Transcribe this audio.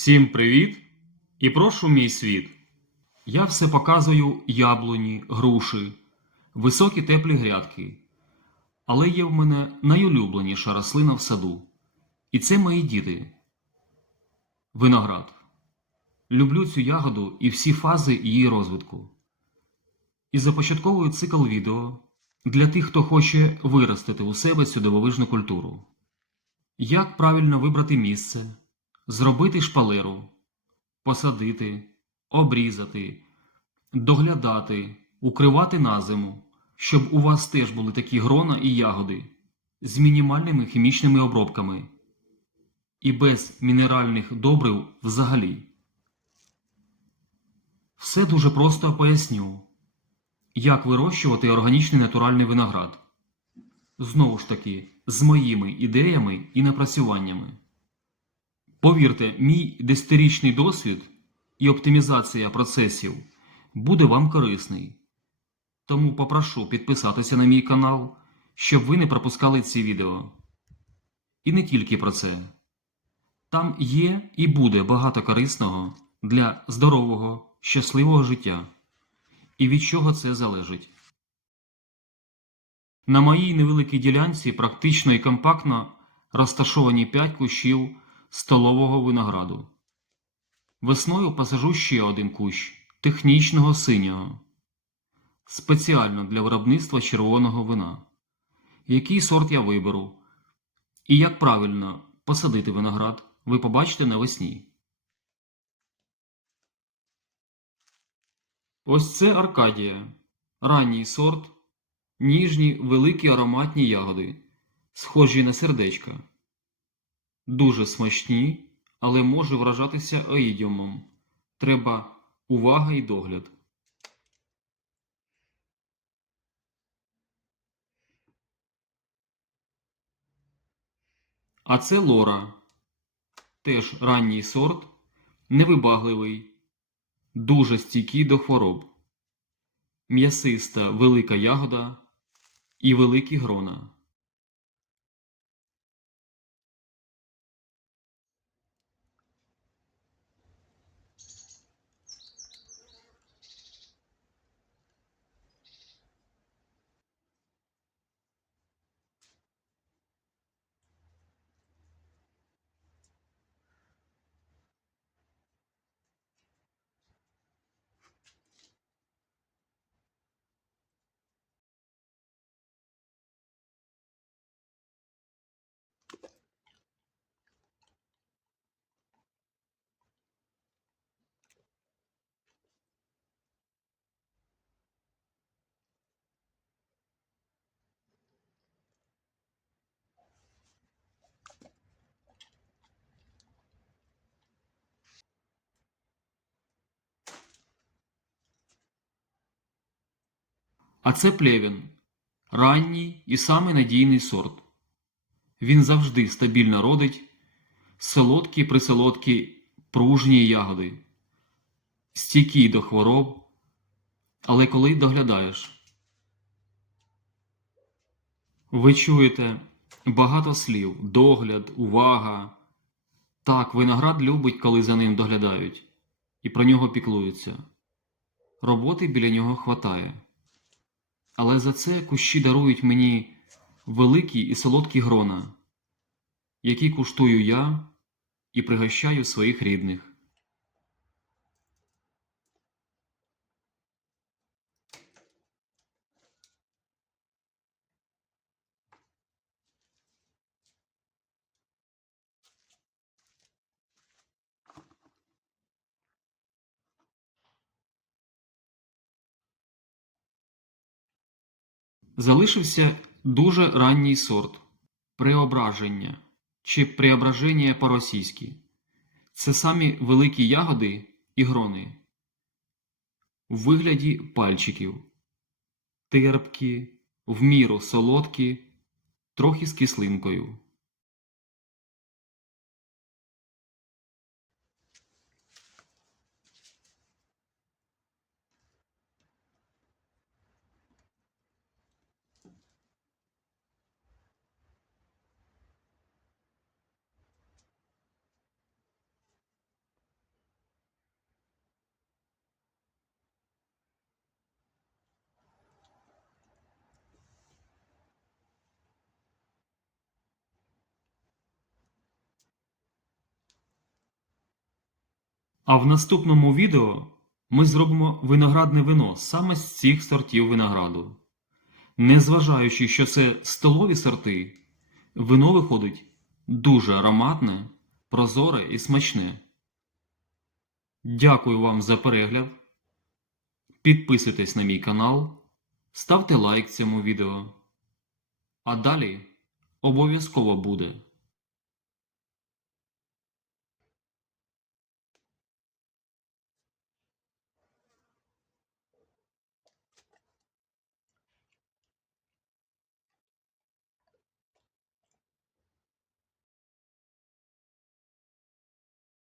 Всім привіт! І прошу мій світ. Я все показую яблуні, груші, високі теплі грядки. Але є в мене найулюбленіша рослина в саду. І це мої діти. Виноград. Люблю цю ягоду і всі фази її розвитку. І започатковую цикл відео для тих, хто хоче виростити у себе цю дивовижну культуру. Як правильно вибрати місце, зробити шпалеру, посадити, обрізати, доглядати, укривати на зиму, щоб у вас теж були такі грона і ягоди з мінімальними хімічними обробками і без мінеральних добрив взагалі. Все дуже просто поясню, як вирощувати органічний натуральний виноград. Знову ж таки, з моїми ідеями і напрацюваннями. Повірте, мій десятирічний досвід і оптимізація процесів буде вам корисний. Тому попрошу підписатися на мій канал, щоб ви не пропускали ці відео. І не тільки про це. Там є і буде багато корисного для здорового, щасливого життя. І від чого це залежить. На моїй невеликій ділянці практично і компактно розташовані 5 кущів столового винограду. Весною посажу ще один кущ технічного синього, спеціально для виробництва червоного вина. Який сорт я виберу і як правильно посадити виноград, ви побачите навесні. Ось це Аркадія, ранній сорт, ніжні великі ароматні ягоди, схожі на сердечка. Дуже смачні, але може вражатися оїдіумом. Треба увага і догляд. А це лора. Теж ранній сорт, невибагливий, дуже стійкий до хвороб. М'ясиста велика ягода і великі грона. А це плевін. Ранній і самий надійний сорт. Він завжди стабільно родить солодкі присолодкі пружні ягоди, стійкий до хвороб, але коли доглядаєш. Ви чуєте багато слів, догляд, увага. Так, виноград любить, коли за ним доглядають, і про нього піклуються. Роботи біля нього хватає. Але за це кущі дарують мені великі і солодкі грона, які куштую я і пригощаю своїх рідних. Залишився дуже ранній сорт преображення чи преображення по-російськи. Це самі великі ягоди і грони у вигляді пальчиків, терпкі, в міру солодкі, трохи з кислинкою. А в наступному відео ми зробимо виноградне вино саме з цих сортів винограду. Незважаючи, що це столові сорти, вино виходить дуже ароматне, прозоре і смачне. Дякую вам за перегляд. Підписуйтесь на мій канал, ставте лайк цьому відео. А далі обов'язково буде.